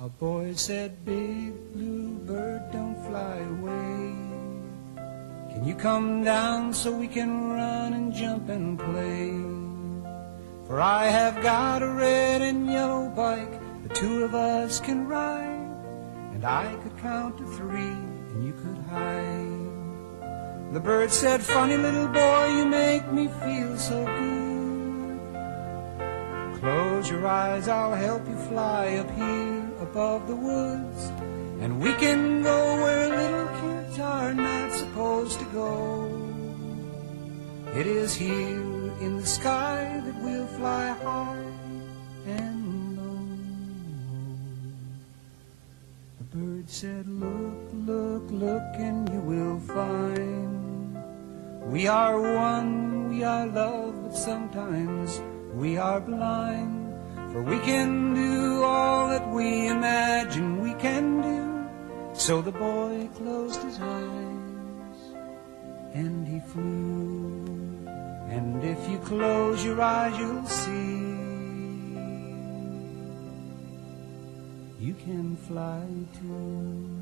A boy said, big blue bird, don't fly away. Can you come down so we can run and jump and play? For I have got a red and yellow bike, the two of us can ride, and I could count to 3 and you could hide. The bird said, funny little boy, you make me feel so good. Close your eyes, I'll help you fly up here above the woods, and we can go where little kids are not supposed to go. It is here in the sky that we'll fly high and low. The bird said, look, look, look, and you will find we are one, we are love, but sometimes we are blind. For we can do all that we imagine we can do. So the boy closed his eyes and he flew. And if you close your eyes, you'll see you can fly too.